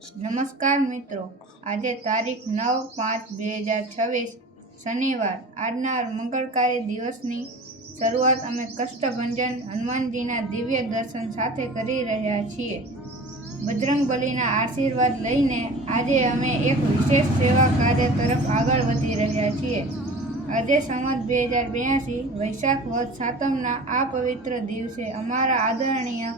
નમસ્કાર મિત્રો, આજે તારીખ 9/5/2026 શનિવાર આજના મંગળકારી દિવસની શરૂઆત અમે કષ્ટભંજન હનુમાનજીના દિવ્ય દર્શન સાથે કરી રહ્યા છીએ. બજરંગબલીના આશીર્વાદ લઈને આજે અમે એક વિશેષ સેવા કાર્ય તરફ આગળ વધી રહ્યા છીએ. આજે સંવત 2082 વૈશાખ વદ સાતમના આ પવિત્ર દિવસે અમારા આદરણીય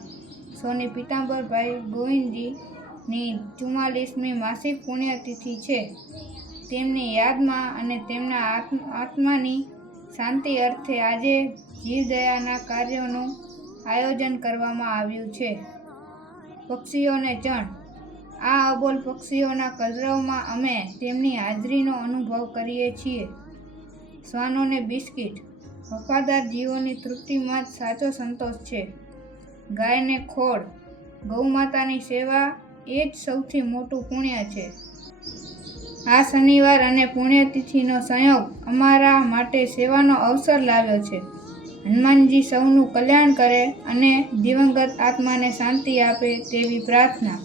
સોની પીતાંબરભાઈ ગોવિંદજીની 44મી માસિક પુણ્યતિથિ છે. તેમની યાદમાં અને તેમના આત્માની શાંતિ અર્થે આજે જીવદયાના કાર્યોનું આયોજન કરવામાં આવ્યું છે. પક્ષીઓને ચણ. આ અબોલ પક્ષીઓના કલરવમાં અમે તેમની હાજરીનો અનુભવ કરીએ છીએ. શ્વાનોને બિસ્કિટ. વફાદાર જીવોની તૃપ્તિમાં જ સાચો સંતોષ છે. ગાયને ખોળ. ગૌમાતાની સેવા એ જ સૌથી મોટું પુણ્ય છે. આ શનિવાર અને પુણ્યતિથિનો સંયોગ અમારા માટે સેવાનો અવસર લાવ્યો છે. હનુમાનજી સૌનું કલ્યાણ કરે અને દિવંગત આત્માને શાંતિ આપે તેવી પ્રાર્થના.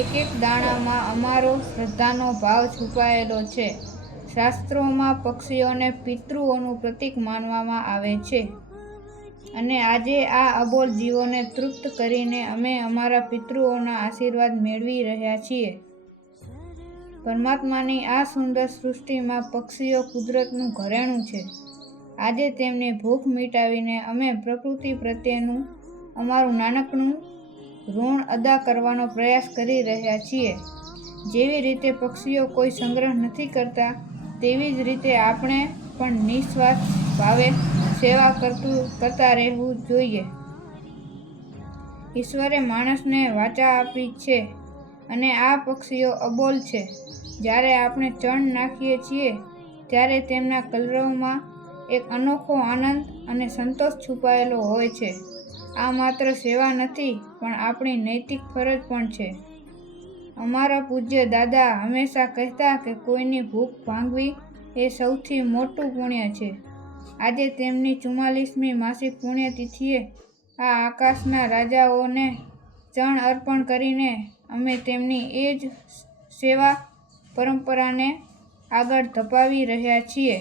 એક એક દાણામાં અમારો શ્રદ્ધાનો ભાવ છુપાયેલો છે. શાસ્ત્રોમાં પક્ષીઓને પિતૃઓનું પ્રતીક માનવામાં આવે છે અને આજે આ અબોલ જીવોને તૃપ્ત કરીને અમે અમારા પિતૃઓના આશીર્વાદ મેળવી રહ્યા છીએ. પરમાત્માની આ સુંદર સૃષ્ટિમાં પક્ષીઓ કુદરતનું ઘરેણું છે. આજે તેમની ભૂખ મિટાવીને અમે પ્રકૃતિ પ્રત્યેનું અમારું નાનકડું ઋણ અદા કરવાનો પ્રયાસ કરી રહ્યા છીએ. જેવી રીતે પક્ષીઓ કોઈ સંગ્રહ નથી કરતા, તેવી જ રીતે આપણે પણ નિસ્વાર્થ ભાવે સેવા કરતા રહેવું જોઈએ. ઈશ્વરે માણસને વાચા આપી છે અને આ પક્ષીઓ અબોલ છે. જ્યારે આપણે ચણ નાખીએ છીએ ત્યારે તેમના કલરવમાં એક અનોખો આનંદ અને સંતોષ છુપાયેલો હોય છે. આ માત્ર સેવા નથી, પણ આપણી નૈતિક ફરજ પણ છે. અમારા પૂજ્ય દાદા હંમેશા કહેતા કે કોઈની ભૂખ ભાંગવી એ સૌથી મોટું પુણ્ય છે. આજે તેમની 44મી માસિક પુણ્યતિથિએ આ આકાશના રાજાઓને ચણ અર્પણ કરીને અમે તેમની એ જ સેવા પરંપરાને આગળ ધપાવી રહ્યા છીએ.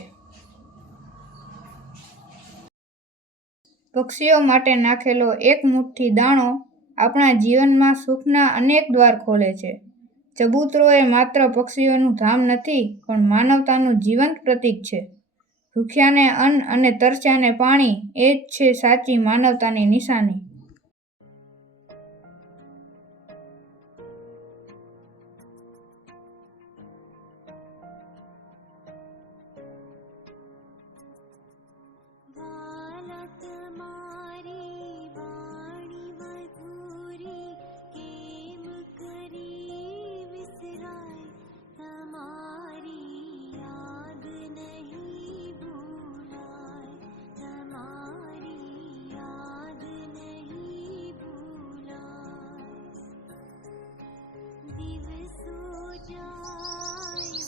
પક્ષીઓ માટે નાખેલો એક મુઠ્ઠી દાણો આપણા જીવનમાં સુખના અનેક દ્વાર ખોલે છે. ચબૂતરો એ માત્ર પક્ષીઓનું ધામ નથી, પણ માનવતાનું જીવંત પ્રતીક છે. ભૂખ્યાને અન્ન અને તરસ્યાને પાણી, એ જ છે સાચી માનવતાની નિશાની.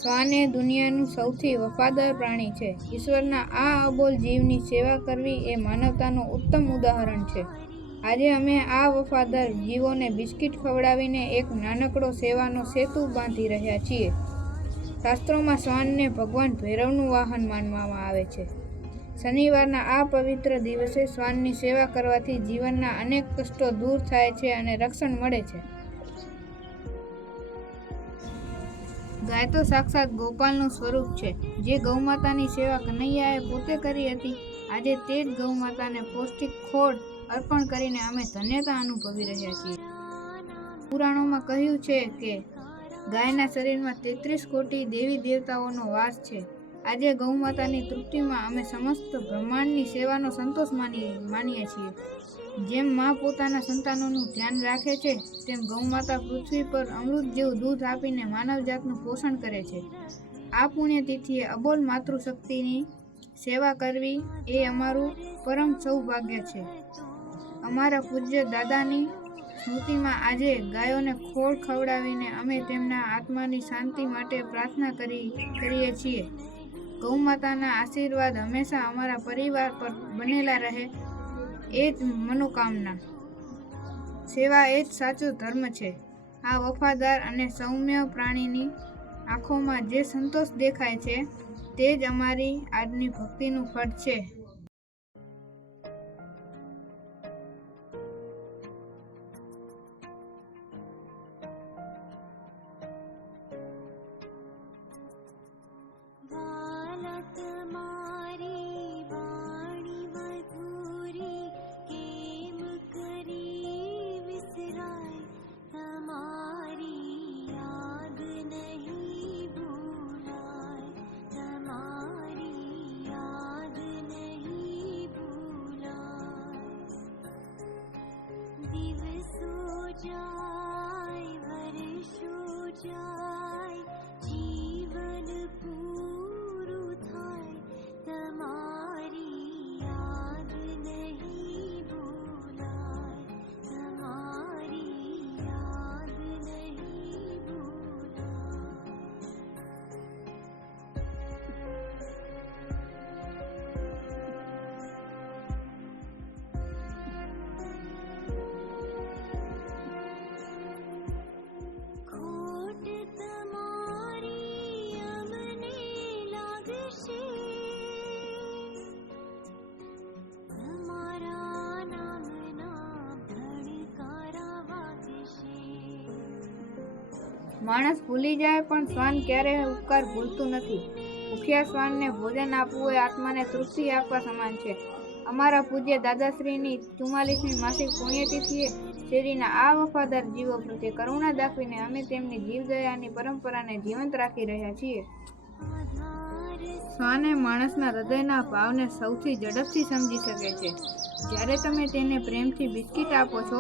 શ્વાન એ દુનિયાનું સૌથી વફાદાર પ્રાણી છે. ઈશ્વરના આ અબોલ જીવની સેવા કરવી એ માનવતાનું ઉત્તમ ઉદાહરણ છે. આજે અમે આ વફાદાર જીવોને બિસ્કિટ ખવડાવીને એક નાનકડો સેવાનો સેતુ બાંધી રહ્યા છીએ. શાસ્ત્રોમાં શ્વાનને ભગવાન ભૈરવનું વાહન માનવામાં આવે છે. શનિવારના આ પવિત્ર દિવસે શ્વાનની સેવા કરવાથી જીવનના અનેક કષ્ટો દૂર થાય છે અને રક્ષણ મળે છે. ગાય તો સાક્ષાત ગોપાલનું સ્વરૂપ છે. જે ગૌમાતાની સેવા કનૈયાએ પોતે કરી હતી, આજે તે જ ગૌમાતાને પૌષ્ટિક ખોળ અર્પણ કરીને અમે ધન્યતા અનુભવી રહ્યા છીએ. પુરાણોમાં કહ્યું છે કે ગાયના શરીરમાં 33 કોટી દેવી દેવતાઓનો વાસ છે. આજે ગૌમાતાની તૃપ્તિમાં અમે સમસ્ત બ્રહ્માંડની સેવાનો સંતોષ માનીએ છીએ. જેમ મા પોતાના સંતાનોનું ધ્યાન રાખે છે, તેમ ગૌમાતા પૃથ્વી પર અમૃત જેવું દૂધ આપીને માનવજાતનું પોષણ કરે છે. આ પુણ્યતિથિએ અબોલ માતૃશક્તિની સેવા કરવી એ અમારું પરમ સૌભાગ્ય છે. અમારા પૂજ્ય દાદાની સ્મૃતિમાં આજે ગાયોને ખોળ ખવડાવીને અમે તેમના આત્માની શાંતિ માટે પ્રાર્થના કરીએ છીએ. ગૌમાતાના આશીર્વાદ હંમેશા અમારા પરિવાર પર બનેલા રહે, એ જ મનોકામના. સેવા એ જ સાચો ધર્મ છે. આ વફાદાર અને સૌમ્ય પ્રાણીની આંખોમાં જે સંતોષ દેખાય છે, તે જ અમારી આજની ભક્તિનું ફળ છે. માણસ ભૂલી જાય પણ શ્વાન ક્યારેય ઉપકાર ભૂલતું નથી. ભૂખ્યા શ્વાનને ભોજન આપવું એ આત્માને તૃપ્તિ આપવા સમાન છે. અમારા પૂજ્ય દાદાશ્રીની 44મી માસિક પુણ્યતિથિએ શેરીના આ વફાદાર જીવો પ્રત્યે કરુણા દાખવીને અમે તેમની જીવદયાની પરંપરાને જીવંત રાખી રહ્યા છીએ. શ્વાન એ માણસના હૃદયના ભાવને સૌથી ઝડપથી સમજી શકે છે. જ્યારે તમે તેને પ્રેમથી બિસ્કિટ આપો છો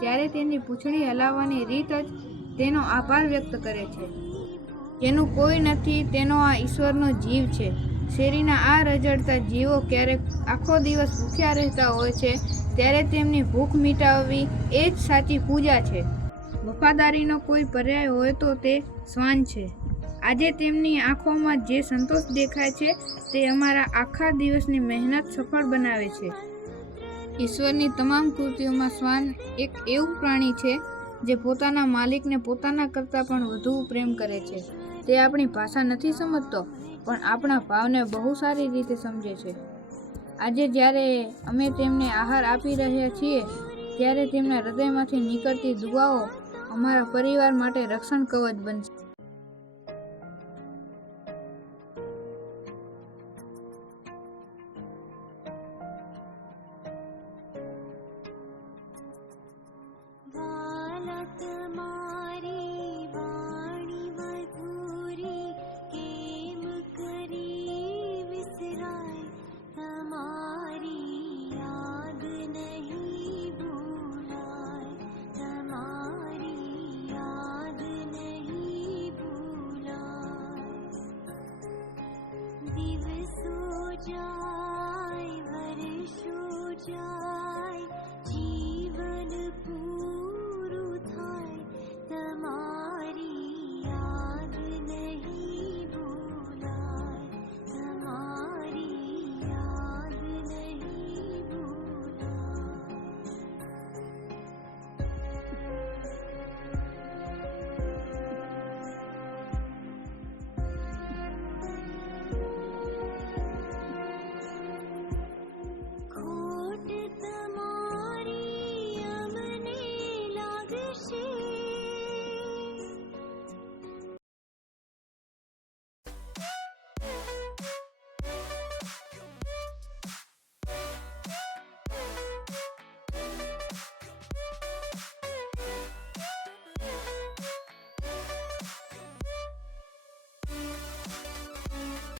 ત્યારે તેની પૂંછડી હલાવવાની રીત જ તેનો આભાર વ્યક્ત કરે છે. તેનું કોઈ નથી, તેનો આ ઈશ્વરનો જીવ છે. શેરીના આ રઝળતા જીવો ક્યારેક આખો દિવસ ભૂખ્યા રહેતા હોય છે ત્યારે તેમની ભૂખ મિટાવવી એ જ સાચી પૂજા છે. વફાદારીનો કોઈ પર્યાય હોય તો તે શ્વાન છે. આજે તેમની આંખોમાં જે સંતોષ દેખાય છે તે અમારા આખા દિવસની મહેનત સફળ બનાવે છે. ઈશ્વરની તમામ કૃતિઓમાં શ્વાન એક એવું પ્રાણી છે જે પોતાના માલિકને પોતાના કરતાં પણ વધુ પ્રેમ કરે છે. તે આપણી ભાષા નથી સમજતો પણ આપણા ભાવને બહુ સારી રીતે સમજે છે. આજે જ્યારે અમે તેમને આહાર આપી રહ્યા છીએ ત્યારે તેમના હૃદયમાંથી નીકળતી દુઆઓ અમારા પરિવાર માટે રક્ષણ કવચ બનશે. દિવસો જા